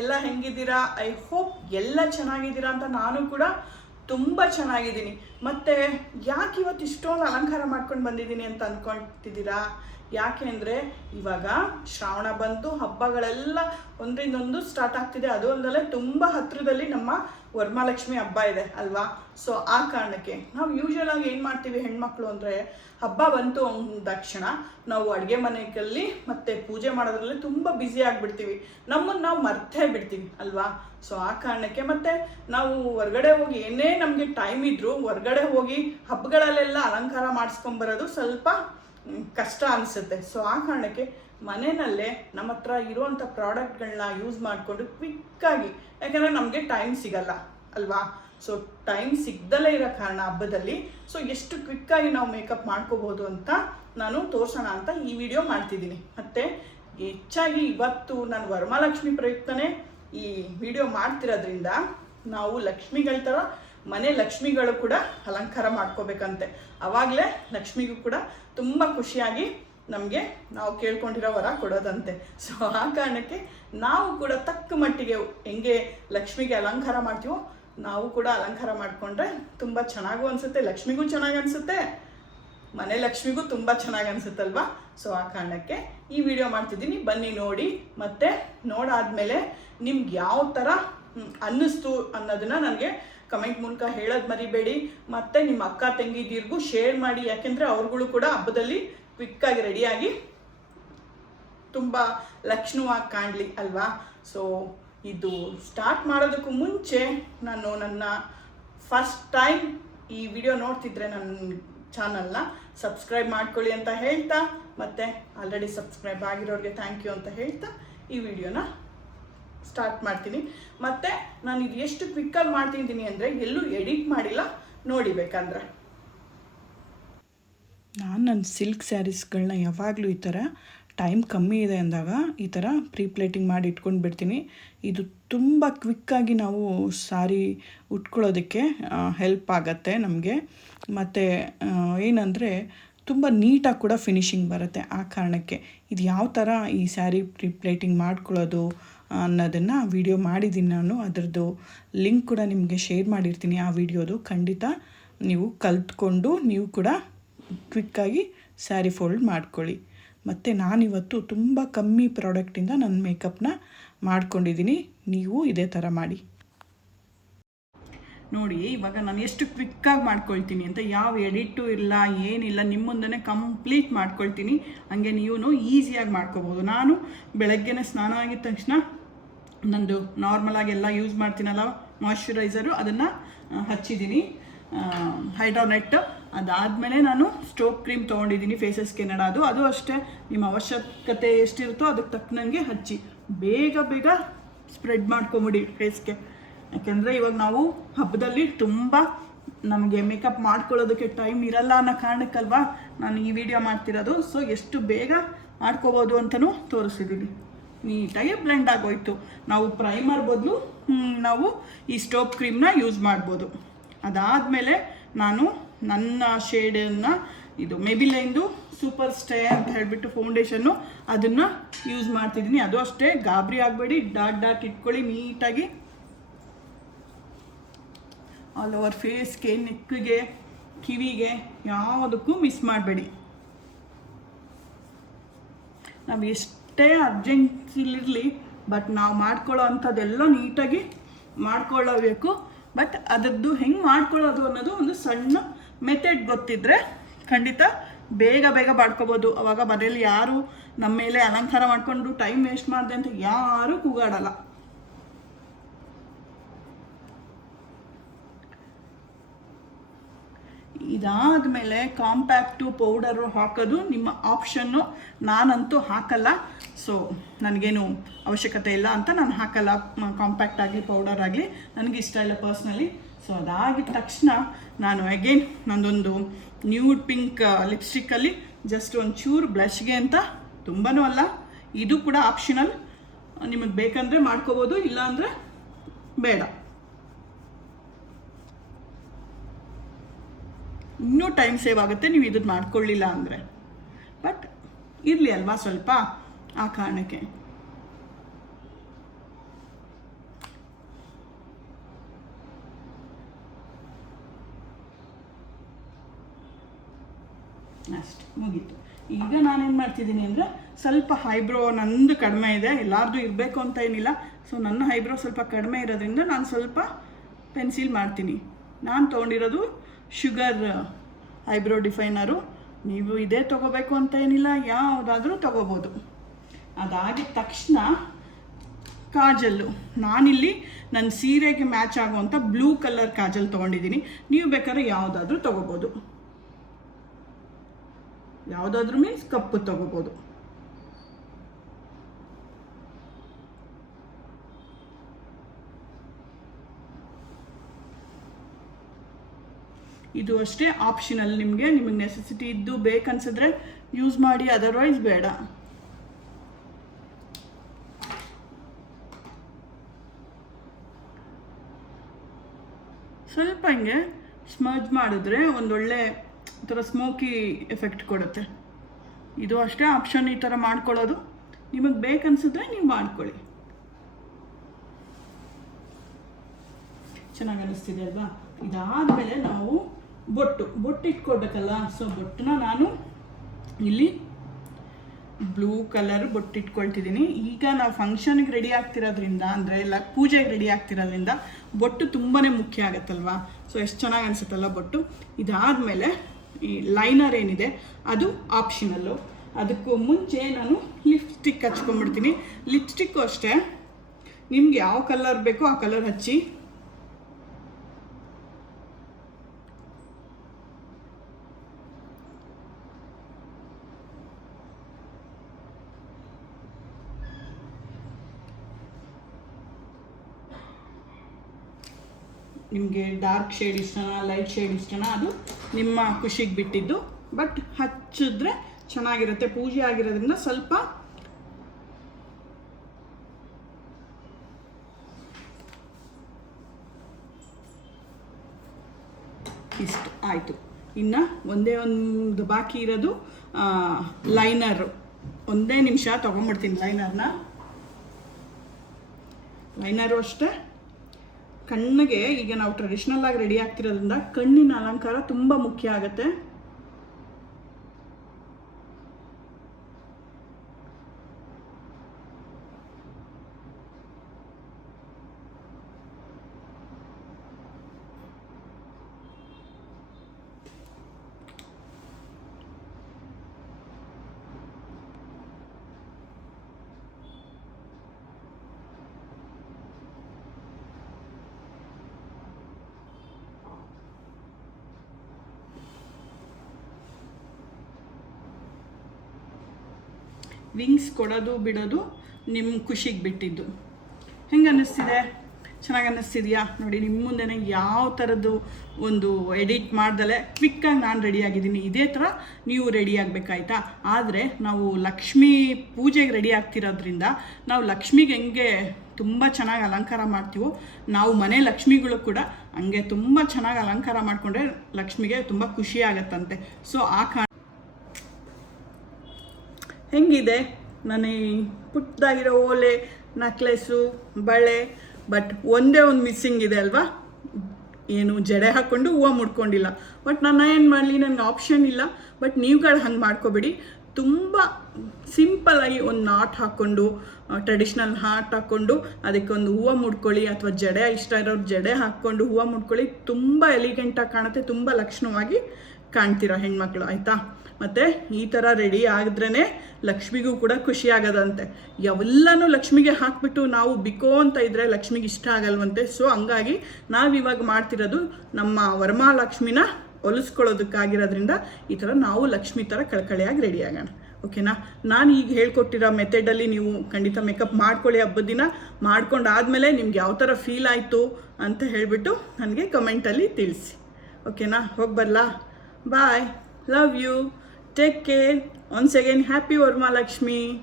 ಎಲ್ಲ ಹೆಂಗಿದ್ದೀರಾ? I hope ಎಲ್ಲ ಚೆನ್ನಾಗಿದ್ದೀರಾ ಅಂತ ನಾನು ಕೂಡ ತುಂಬ ಚೆನ್ನಾಗಿದ್ದೀನಿ. ಮತ್ತು ಯಾಕೆ ಇವತ್ತು ಇಷ್ಟೊಂದು ಅಲಂಕಾರ ಮಾಡ್ಕೊಂಡು ಬಂದಿದ್ದೀನಿ ಅಂತ ಅಂದ್ಕೊಳ್ತಿದ್ದೀರಾ ಯಾಕೆ ಅಂದರೆ ಇವಾಗ ಶ್ರಾವಣ ಬಂತು, ಹಬ್ಬಗಳೆಲ್ಲ ಒಂದರಿಂದೊಂದು ಸ್ಟಾರ್ಟ್ ಆಗ್ತಿದೆ. ಅದು ಅಲ್ಲದೆ ತುಂಬ ಹತ್ತಿರದಲ್ಲಿ ನಮ್ಮ ವರಮಹಾಲಕ್ಷ್ಮಿ ಹಬ್ಬ ಇದೆ ಅಲ್ವಾ? ಸೊ ಆ ಕಾರಣಕ್ಕೆ ನಾವು ಯೂಶುವಲ್ ಆಗಿ ಏನು ಮಾಡ್ತೀವಿ ಹೆಣ್ಮಕ್ಳು ಅಂದರೆ ಹಬ್ಬ ಬಂತು ತಕ್ಷಣ ನಾವು ಅಡುಗೆ ಮನೆಯಲ್ಲಿ ಮತ್ತು ಪೂಜೆ ಮಾಡೋದ್ರಲ್ಲಿ ತುಂಬ ಬ್ಯುಸಿ ಆಗಿಬಿಡ್ತೀವಿ. ನಮ್ಮನ್ನು ನಾವು ಮರ್ತೇ ಬಿಡ್ತೀವಿ ಅಲ್ವಾ? ಸೊ ಆ ಕಾರಣಕ್ಕೆ ಮತ್ತು ನಾವು ಹೊರ್ಗಡೆ ಹೋಗಿ, ಏನೇ ನಮಗೆ ಟೈಮ್ ಇದ್ದರೂ ಹೊರ್ಗಡೆ ಹೋಗಿ ಹಬ್ಬಗಳಲ್ಲೆಲ್ಲ ಅಲಂಕಾರ ಮಾಡಿಸ್ಕೊಂಬರೋದು ಸ್ವಲ್ಪ ಕಷ್ಟ ಅನಿಸುತ್ತೆ. ಸೊ ಆ ಕಾರಣಕ್ಕೆ ಮನೆಯಲ್ಲೇ ನಮ್ಮ ಹತ್ರ ಇರುವಂಥ ಪ್ರಾಡಕ್ಟ್ಗಳನ್ನ ಯೂಸ್ ಮಾಡಿಕೊಂಡು ಕ್ವಿಕ್ಕಾಗಿ, ಯಾಕಂದರೆ ನಮಗೆ ಟೈಮ್ ಸಿಗಲ್ಲ, ಅಲ್ವಾ? ಸೊ ಟೈಮ್ ಸಿಗ್ದಲೇ ಇರೋ ಕಾರಣ ಹಬ್ಬದಲ್ಲಿ. ಸೊ ಎಷ್ಟು ಕ್ವಿಕ್ಕಾಗಿ ನಾವು ಮೇಕಪ್ ಮಾಡ್ಕೋಬೋದು ಅಂತ ನಾನು ತೋರಿಸೋಣ ಅಂತ ಈ ವಿಡಿಯೋ ಮಾಡ್ತಿದ್ದೀನಿ. ಮತ್ತು ಹೆಚ್ಚಾಗಿ ಇವತ್ತು ನಾನು ವರಮಹಾಲಕ್ಷ್ಮಿ ಪ್ರಯುಕ್ತನೇ ಈ ವಿಡಿಯೋ ಮಾಡ್ತಿರೋದ್ರಿಂದ ನಾವು ಲಕ್ಷ್ಮಿಗಳ ಥರ ಮನೆ ಲಕ್ಷ್ಮಿಗಳು ಕೂಡ ಅಲಂಕಾರ ಮಾಡ್ಕೋಬೇಕಂತೆ. ಅವಾಗಲೇ ಲಕ್ಷ್ಮಿಗೂ ಕೂಡ ತುಂಬ ಖುಷಿಯಾಗಿ ನಮಗೆ ನಾವು ಕೇಳ್ಕೊಂಡಿರೋ ವರ ಕೊಡೋದಂತೆ. ಸೊ ಆ ಕಾರಣಕ್ಕೆ ನಾವು ಕೂಡ ತಕ್ಕ ಮಟ್ಟಿಗೆ ಹೆಂಗೆ ಲಕ್ಷ್ಮಿಗೆ ಅಲಂಕಾರ ಮಾಡ್ತೀವೋ, ನಾವು ಕೂಡ ಅಲಂಕಾರ ಮಾಡಿಕೊಂಡ್ರೆ ತುಂಬ ಚೆನ್ನಾಗೂ ಅನಿಸುತ್ತೆ, ಲಕ್ಷ್ಮಿಗೂ ಚೆನ್ನಾಗಿ ಅನಿಸುತ್ತೆ, ಮನೆ ಲಕ್ಷ್ಮಿಗೂ ತುಂಬ ಚೆನ್ನಾಗಿ ಅನ್ಸುತ್ತಲ್ವಾ? ಸೊ ಆ ಕಾರಣಕ್ಕೆ ಈ ವಿಡಿಯೋ ಮಾಡ್ತಿದ್ದೀನಿ. ಬನ್ನಿ ನೋಡಿ, ಮತ್ತೆ ನೋಡಾದ್ಮೇಲೆ ನಿಮ್ಗೆ ಯಾವ ಥರ ಅನ್ನಿಸ್ತು ಅನ್ನೋದನ್ನ ನನಗೆ ಕಮೆಂಟ್ ಮೂಲಕ ಹೇಳೋದು ಮರಿಬೇಡಿ. ಮತ್ತೆ ನಿಮ್ಮ ಅಕ್ಕ ತಂಗಿದಿರ್ಗೂ ಶೇರ್ ಮಾಡಿ. ಯಾಕೆಂದರೆ ಅವ್ರುಗಳು ಕೂಡ ಹಬ್ಬದಲ್ಲಿ ಕ್ವಿಕ್ಕಾಗಿ ರೆಡಿಯಾಗಿ ತುಂಬ ಲಕ್ಷಣವಾಗಿ ಕಾಣಲಿ ಅಲ್ವಾ? ಸೊ ಇದು ಸ್ಟಾರ್ಟ್ ಮಾಡೋದಕ್ಕೂ ಮುಂಚೆ ನಾನು ನನ್ನ ಫಸ್ಟ್ ಟೈಮ್ ಈ ವಿಡಿಯೋ ನೋಡ್ತಿದ್ರೆ ನನ್ನ ಚಾನಲ್ನ ಸಬ್ಸ್ಕ್ರೈಬ್ ಮಾಡ್ಕೊಳ್ಳಿ ಅಂತ ಹೇಳ್ತಾ, ಮತ್ತು ಆಲ್ರೆಡಿ ಸಬ್ಸ್ಕ್ರೈಬ್ ಆಗಿರೋರಿಗೆ ಥ್ಯಾಂಕ್ ಯು ಅಂತ ಹೇಳ್ತಾ ಈ ವಿಡಿಯೋನ ಸ್ಟಾರ್ಟ್ ಮಾಡ್ತೀನಿ. ಮತ್ತು ನಾನು ಇದು ಎಷ್ಟು ಕ್ವಿಕ್ಕಾಗಿ ಮಾಡ್ತಿದ್ದೀನಿ ಅಂದರೆ ಎಲ್ಲೂ ಎಡಿಟ್ ಮಾಡಿಲ್ಲ, ನೋಡಿ ಬೇಕಂದ್ರೆ. ನಾನು ನನ್ನ ಸಿಲ್ಕ್ ಸ್ಯಾರೀಸ್ಗಳನ್ನ ಯಾವಾಗಲೂ ಈ ಥರ ಟೈಮ್ ಕಮ್ಮಿ ಇದೆ ಅಂದಾಗ ಈ ಥರ ಪ್ರೀ ಪ್ಲೇಟಿಂಗ್ ಮಾಡಿ ಇಟ್ಕೊಂಡು ಬಿಡ್ತೀನಿ. ಇದು ತುಂಬ ಕ್ವಿಕ್ಕಾಗಿ ನಾವು ಸಾರಿ ಉಟ್ಕೊಳ್ಳೋದಕ್ಕೆ ಹೆಲ್ಪ್ ಆಗತ್ತೆ ನಮಗೆ. ಮತ್ತು ಏನಂದರೆ ತುಂಬ ನೀಟಾಗಿ ಕೂಡ ಫಿನಿಶಿಂಗ್ ಬರುತ್ತೆ ಆ ಕಾರಣಕ್ಕೆ. ಇದು ಯಾವ ಥರ ಈ ಸ್ಯಾರಿ ಪ್ರೀ ಪ್ಲೇಟಿಂಗ್ ಮಾಡ್ಕೊಳ್ಳೋದು ಅನ್ನೋದನ್ನು ವಿಡಿಯೋ ಮಾಡಿದ್ದೀನಿ ನಾನು. ಅದರದ್ದು ಲಿಂಕ್ ಕೂಡ ನಿಮಗೆ ಶೇರ್ ಮಾಡಿರ್ತೀನಿ ಆ ವಿಡಿಯೋದು ಖಂಡಿತ ನೀವು ಕಲ್ತ್ಕೊಂಡು ನೀವು ಕೂಡ ಕ್ವಿಕ್ಕಾಗಿ ಸ್ಯಾರಿ ಫೋಲ್ಡ್ ಮಾಡ್ಕೊಳ್ಳಿ. ಮತ್ತು ನಾನಿವತ್ತು ತುಂಬ ಕಮ್ಮಿ ಪ್ರಾಡಕ್ಟಿಂದ ನನ್ನ ಮೇಕಪ್ನ ಮಾಡ್ಕೊಂಡಿದ್ದೀನಿ ನೀವು ಇದೇ ಥರ ಮಾಡಿ. ನೋಡಿ, ಇವಾಗ ನಾನು ಎಷ್ಟು ಕ್ವಿಕ್ಕಾಗಿ ಮಾಡ್ಕೊಳ್ತೀನಿ ಅಂತ ಯಾವ ಎಡಿಟು ಇಲ್ಲ, ಏನಿಲ್ಲ ನಿಮ್ಮ ಕಂಪ್ಲೀಟ್ ಮಾಡ್ಕೊಳ್ತೀನಿ. ಹಂಗೆ ನೀವು ಈಸಿಯಾಗಿ ಮಾಡ್ಕೋಬೋದು. ನಾನು ಬೆಳಗ್ಗೆನೇ ಸ್ನಾನ ಆಗಿದ ತಕ್ಷಣ ನಂದು ನಾರ್ಮಲಾಗಿ ಎಲ್ಲ ಯೂಸ್ ಮಾಡ್ತೀನಲ್ಲ ಮಾಯ್ಶ್ಚರೈಸರು ಅದನ್ನು ಹಚ್ಚಿದ್ದೀನಿ. ಹೈಡ್ರೋನೆಟ್ ಅದಾದಮೇಲೆ ನಾನು ಸ್ಟೋಕ್ ಕ್ರೀಮ್ ತೊಗೊಂಡಿದ್ದೀನಿ ಫೇಸಸ್ ಕೆನಡ ಅದು ಅಷ್ಟೇ, ನಿಮ್ಮ ಅವಶ್ಯಕತೆ ಎಷ್ಟಿರುತ್ತೋ ಅದಕ್ಕೆ ತಕ್ಕನಂಗೆ ಹಚ್ಚಿ. ಬೇಗ ಬೇಗ ಸ್ಪ್ರೆಡ್ ಮಾಡ್ಕೊಂಬಿಡಿ ಫೇಸ್ಗೆ ಯಾಕೆಂದರೆ ಇವಾಗ ನಾವು ಹಬ್ಬದಲ್ಲಿ ತುಂಬ ನಮಗೆ ಮೇಕಪ್ ಮಾಡ್ಕೊಳ್ಳೋದಕ್ಕೆ ಟೈಮ್ ಇರಲ್ಲ ಅನ್ನೋ ಕಾರಣಕ್ಕಲ್ವಾ ನಾನು ಈ ವಿಡಿಯೋ ಮಾಡ್ತಿರೋದು. ಸೊ ಎಷ್ಟು ಬೇಗ ಮಾಡ್ಕೋಬೋದು ಅಂತಲೂ ತೋರಿಸಿದ್ದೀನಿ. ನೀಟಾಗಿ ಬ್ಲೆಂಡ್ ಆಗೋಯ್ತು. ನಾವು ಪ್ರೈಮರ್ ಬದಲು ನಾವು ಈ ಸ್ಟೋಪ್ ಕ್ರೀಮ್ನ ಯೂಸ್ ಮಾಡ್ಬೋದು. ಅದಾದಮೇಲೆ ನಾನು ನನ್ನ ಶೇಡನ್ನು ಇದು ಮೆಬಿಲೈನ್ದು ಸೂಪರ್ ಸ್ಟೇ ಅಂತ ಹೇಳಿಬಿಟ್ಟು ಫೌಂಡೇಶನ್ನು ಅದನ್ನು ಯೂಸ್ ಮಾಡ್ತಿದ್ದೀನಿ. ಅದು ಅಷ್ಟೇ, ಗಾಬರಿ ಆಗಬೇಡಿ ಡಾಟ್ ಡಾಟ್ ಇಟ್ಕೊಳ್ಳಿ, ನೀಟಾಗಿ. ಆಲ್ ಓವರ್ ಫೇಸ್ಗೆ ನೆಕ್ಕಿಗೆ ಕಿವಿಗೆ ಯಾವುದಕ್ಕೂ ಮಿಸ್ ಮಾಡಬೇಡಿ. ನಾವು ಎಷ್ಟೇ ಅರ್ಜೆನ್ಸಿಲಿರಲಿ ಬಟ್ ನಾವು ಮಾಡ್ಕೊಳ್ಳೋ ಅಂಥದ್ದೆಲ್ಲ ನೀಟಾಗಿ ಮಾಡ್ಕೊಳ್ಳಬೇಕು. ಬಟ್ ಅದರದ್ದು ಹೆಂಗೆ ಮಾಡ್ಕೊಳ್ಳೋದು ಅನ್ನೋದು ಒಂದು ಸಣ್ಣ ಮೆಥಡ್ ಗೊತ್ತಿದ್ದರೆ ಖಂಡಿತ ಬೇಗ ಬೇಗ ಮಾಡ್ಕೋಬೋದು. ಅವಾಗ ಮನೇಲಿ ಯಾರು ನಮ್ಮ ಮೇಲೆ ಅಲಂಕಾರ ಮಾಡಿಕೊಂಡು ಟೈಮ್ ವೇಸ್ಟ್ ಮಾಡಿದೆ ಅಂತ ಯಾರೂ ಕೂಗಾಡಲ್ಲ. ಇದಾದಮೇಲೆ ಕಾಂಪ್ಯಾಕ್ಟು ಪೌಡರು ಹಾಕೋದು ನಿಮ್ಮ ಆಪ್ಷನ್ನು ನಾನಂತೂ ಹಾಕಲ್ಲ. ಸೊ ನನಗೇನು ಅವಶ್ಯಕತೆ ಇಲ್ಲ ಅಂತ ನಾನು ಹಾಕಲ್ಲ. ಕಾಂಪ್ಯಾಕ್ಟ್ ಆಗಲಿ ಪೌಡರ್ ಆಗಲಿ. ನನಗೆ ಇಷ್ಟ ಇಲ್ಲ ಪರ್ಸ್ನಲಿ ಸೊ ಅದಾಗಿದ ತಕ್ಷಣ ನಾನು ಅಗೇನ್ ನಂದೊಂದು ನ್ಯೂಡ್ ಪಿಂಕ್ ಲಿಪ್ಸ್ಟಿಕ್ಕಲ್ಲಿ ಜಸ್ಟ್ ಒಂದು ಚೂರು ಬ್ಲಷ್ಗೆ ಅಂತ ತುಂಬಾ ಅಲ್ಲ. ಇದು ಕೂಡ ಆಪ್ಷನಲ್ ನಿಮಗೆ ಬೇಕಂದರೆ ಮಾಡ್ಕೋಬೋದು, ಇಲ್ಲಾಂದರೆ ಬೇಡ. ಇನ್ನೂ ಟೈಮ್ ಸೇವ್ ಆಗುತ್ತೆ, ನೀವು ಇದನ್ನು ಮಾಡ್ಕೊಳ್ಳಿಲ್ಲ ಅಂದರೆ. ಬಟ್ ಇರಲಿ ಅಲ್ವಾ ಸ್ವಲ್ಪ ಆ ಕಾರಣಕ್ಕೆ. ಅಷ್ಟು, ಮುಗೀತು. ಈಗ ನಾನೇನು ಮಾಡ್ತಿದ್ದೀನಿ ಅಂದರೆ ಸ್ವಲ್ಪ ಹೈಬ್ರೋ ನಂದು ಕಡಿಮೆ ಇದೆ, ಎಲ್ಲಾರ್ದು ಇರಬೇಕು ಅಂತ ಏನಿಲ್ಲ. ಸೊ ನನ್ನ ಹೈಬ್ರೋ ಸ್ವಲ್ಪ ಕಡಿಮೆ ಇರೋದ್ರಿಂದ ನಾನು ಸ್ವಲ್ಪ ಪೆನ್ಸಿಲ್ ಮಾಡ್ತೀನಿ. ನಾನು ತೊಗೊಂಡಿರೋದು ಶುಗರ್ ಐಬ್ರೋ ಡಿಫೈನರು ನೀವು ಇದೇ ತೊಗೋಬೇಕು ಅಂತ ಏನಿಲ್ಲ, ಯಾವುದಾದ್ರೂ ತೊಗೋಬೋದು. ಅದಾಗಿದ ತಕ್ಷಣ ಕಾಜಲ್ಲು. ನಾನಿಲ್ಲಿ ನನ್ನ ಸೀರೆಗೆ ಮ್ಯಾಚ್ ಆಗುವಂಥ ಬ್ಲೂ ಕಲರ್ ಕಾಜಲ್ ತೊಗೊಂಡಿದ್ದೀನಿ. ನೀವು ಬೇಕಾದ್ರೆ ಯಾವುದಾದ್ರೂ ತೊಗೋಬೋದು. ಯಾವುದಾದ್ರೂ ಮೀನ್ಸ್ ಕಪ್ಪು ತೊಗೋಬೋದು. ಇದು ಅಷ್ಟೇ ಆಪ್ಷನಲ್ ನಿಮಗೆ ನಿಮಗೆ ನೆಸೆಸಿಟಿ ಇದ್ದು ಬೇಕನ್ಸಿದ್ರೆ ಯೂಸ್ ಮಾಡಿ ಅದರ್ವೈಸ್ ಬೇಡ. ಸ್ವಲ್ಪ ಹಿಂಗೆ ಸ್ಮರ್ಜ್ ಮಾಡಿದ್ರೆ ಒಂದೊಳ್ಳೆ ಥರ ಸ್ಮೋಕಿ ಎಫೆಕ್ಟ್ ಕೊಡುತ್ತೆ. ಇದು ಅಷ್ಟೇ ಆಪ್ಷನ್ ಈ ಥರ ಮಾಡ್ಕೊಳ್ಳೋದು. ನಿಮಗೆ ಬೇಕನ್ಸಿದ್ರೆ ನೀವು ಮಾಡ್ಕೊಳ್ಳಿ. ಚೆನ್ನಾಗಿ ಅನ್ನಿಸ್ತಿದೆ ಅಲ್ವಾ? ಇದಾದ ಮೇಲೆ ನಾವು ಬೊಟ್ಟು ಬೊಟ್ಟು ಇಟ್ಕೊಳ್ಬೇಕಲ್ಲ? ಸೊ ಬೊಟ್ಟನ್ನ ನಾನು ಇಲ್ಲಿ ಬ್ಲೂ ಕಲರ್ ಬೊಟ್ಟು ಇಟ್ಕೊಳ್ತಿದ್ದೀನಿ. ಈಗ ನಾವು ಫಂಕ್ಷನ್ಗೆ ರೆಡಿ ಆಗ್ತಿರೋದ್ರಿಂದ, ಅಂದರೆ ಎಲ್ಲ ಪೂಜೆಗೆ ರೆಡಿ ಆಗ್ತಿರೋದ್ರಿಂದ ಬೊಟ್ಟು ತುಂಬಾ ಮುಖ್ಯ ಆಗುತ್ತಲ್ವಾ? ಸೊ ಎಷ್ಟು ಚೆನ್ನಾಗಿ ಅನಿಸುತ್ತಲ್ಲ ಬೊಟ್ಟು? ಇದಾದಮೇಲೆ ಈ ಲೈನರ್ ಏನಿದೆ, ಅದು ಆಪ್ಷನಲ್ಲು ಅದಕ್ಕೂ ಮುಂಚೆ ನಾನು ಲಿಪ್ಸ್ಟಿಕ್ ಹಚ್ಕೊಂಡ್ಬಿಡ್ತೀನಿ. ಲಿಪ್ಸ್ಟಿಕ್ಕು ಅಷ್ಟೇ. ನಿಮ್ಗೆ ಯಾವ ಕಲರ್ ಬೇಕೋ ಆ ಕಲರ್ ಹಚ್ಚಿ. ನಿಮಗೆ ಡಾರ್ಕ್ ಶೇಡ್ ಇಷ್ಟನಾ ಲೈಟ್ ಶೇಡ್ ಇಷ್ಟನಾ, ಅದು ನಿಮ್ಮ ಖುಷಿಗೆ ಬಿಟ್ಟಿದ್ದು. ಬಟ್ ಹಚ್ಚಿದ್ರೆ ಚೆನ್ನಾಗಿರುತ್ತೆ, ಪೂಜೆ ಆಗಿರೋದ್ರಿಂದ ಸ್ವಲ್ಪ ಇಷ್ಟು ಆಯಿತು. ಇನ್ನು ಒಂದೇ ಒಂದು ಬಾಕಿ ಇರೋದು ಲೈನರ್ ಒಂದೇ ನಿಮಿಷ ತೊಗೊಂಡ್ಬಿಡ್ತೀನಿ ಲೈನರ್ನ ಲೈನರು ಅಷ್ಟೇ. ಕಣ್ಣಿಗೆ ಈಗ ನಾವು ಟ್ರೆಡಿಷ್ನಲ್ ಆಗಿ ರೆಡಿ ಆಗ್ತಿರೋದ್ರಿಂದ ಕಣ್ಣಿನ ಅಲಂಕಾರ ತುಂಬ ಮುಖ್ಯ ಆಗುತ್ತೆ. ವಿಂಗ್ಸ್ ಕೊಡೋದು, ಬಿಡೋದು ನಿಮ್ಮ ಖುಷಿಗೆ ಬಿಟ್ಟಿದ್ದು. ಹೆಂಗೆ ಅನ್ನಿಸ್ತಿದೆ? ಚೆನ್ನಾಗಿ ಅನ್ನಿಸ್ತಿದೆಯಾ? ನೋಡಿ ನಿಮ್ಮ ಮುಂದೆನೇ ಯಾವ ಥರದ್ದು ಒಂದು ಎಡಿಟ್ ಮಾಡ್ದಲೆ ಕ್ವಿಕ್ಕಾಗಿ ನಾನು ರೆಡಿಯಾಗಿದ್ದೀನಿ ಇದೇ ಥರ ನೀವು ರೆಡಿ ಆಗಬೇಕಾಯ್ತಾ? ಆದರೆ ನಾವು ಲಕ್ಷ್ಮೀ ಪೂಜೆಗೆ ರೆಡಿ ಆಗ್ತಿರೋದ್ರಿಂದ ನಾವು ಲಕ್ಷ್ಮಿಗೆ ಹೆಂಗೆ ತುಂಬ ಚೆನ್ನಾಗಿ ಅಲಂಕಾರ ಮಾಡ್ತೀವೋ, ನಾವು ಮನೆ ಲಕ್ಷ್ಮಿಗಳು ಕೂಡ ಹಂಗೆ ತುಂಬ ಚೆನ್ನಾಗಿ ಅಲಂಕಾರ ಮಾಡಿಕೊಂಡ್ರೆ ಲಕ್ಷ್ಮಿಗೆ ತುಂಬ ಖುಷಿ ಆಗತ್ತಂತೆ. ಸೊ ಆ ಕಾರಣ ಹೆಂಗಿದೆ? ನಾನು ಪುಟ್ಟದಾಗಿರೋ ಓಲೆ ನಕ್ಲೆಸ್ಸು ಬಳೆ ಬಟ್ ಒಂದೇ ಒಂದು ಮಿಸ್ಸಿಂಗ್ ಇದೆ ಅಲ್ವಾ? ಏನು ಜಡೆ ಹಾಕ್ಕೊಂಡು ಹೂವು ಮುಡ್ಕೊಂಡಿಲ್ಲ. ಬಟ್ ನಾನು ಏನು ಮಾಡಲಿ, ನನಗೆ ಆಪ್ಷನ್ ಇಲ್ಲ. ಬಟ್ ನೀವುಗಳು ಹಂಗೆ ಮಾಡ್ಕೋಬೇಡಿ. ತುಂಬ ಸಿಂಪಲಾಗಿ ಒಂದು ನಾಟ್ ಹಾಕ್ಕೊಂಡು ಟ್ರೆಡಿಷ್ನಲ್ ಹಾಟ್ ಹಾಕ್ಕೊಂಡು ಅದಕ್ಕೆ ಒಂದು ಹೂವು ಮುಡ್ಕೊಳ್ಳಿ ಅಥವಾ ಜಡೆ, ಇಷ್ಟ ಇರೋರು ಜಡೆ ಹಾಕ್ಕೊಂಡು ಹೂವು ಮುಡ್ಕೊಳ್ಳಿ. ತುಂಬ ಎಲಿಗೆಂಟಾಗಿ ಕಾಣುತ್ತೆ. ತುಂಬ ಲಕ್ಷಣವಾಗಿ ಕಾಣ್ತೀರ ಹೆಣ್ಮಕ್ಳು, ಆಯಿತಾ? ಮತ್ತು ಈ ಥರ ರೆಡಿ ಆಗಿದ್ರೇ ಲಕ್ಷ್ಮಿಗೂ ಕೂಡ ಖುಷಿ ಆಗೋದಂತೆ. ಎಲ್ಲನೂ ಲಕ್ಷ್ಮಿಗೆ ಹಾಕ್ಬಿಟ್ಟು ನಾವು ಬಿಕೋ ಅಂತ ಇದ್ದರೆ ಲಕ್ಷ್ಮಿಗೆ ಇಷ್ಟ ಆಗಲ್ವಂತೆ. ಸೊ ಹಂಗಾಗಿ ನಾವು ಇವಾಗ ಮಾಡ್ತಿರೋದು ನಮ್ಮ ವರಮಹಾಲಕ್ಷ್ಮಿನ ಹೊಲಿಸ್ಕೊಳ್ಳೋದಕ್ಕಾಗಿರೋದ್ರಿಂದ ಈ ಥರ ನಾವು ಲಕ್ಷ್ಮಿ ಥರ ಕಳಕಳಿಯಾಗಿ ರೆಡಿ ಆಗೋಣ. ಓಕೆನಾ ನಾನು ಈಗ ಹೇಳ್ಕೊಟ್ಟಿರೋ ಮೆಥಡಲ್ಲಿ ನೀವು ಖಂಡಿತ ಮೇಕಪ್ ಮಾಡ್ಕೊಳ್ಳಿ ಹಬ್ಬದ ದಿನ. ಮಾಡ್ಕೊಂಡಾದ್ಮೇಲೆ ನಿಮ್ಗೆ ಯಾವ ಥರ ಫೀಲ್ ಆಯಿತು ಅಂತ ಹೇಳಿಬಿಟ್ಟು ನನಗೆ ಕಮೆಂಟಲ್ಲಿ ತಿಳಿಸಿ. ಓಕೆನಾ ಹೋಗಿ ಬರಲಾ? Bye love you Take care. Once again, happy Varma Lakshmi.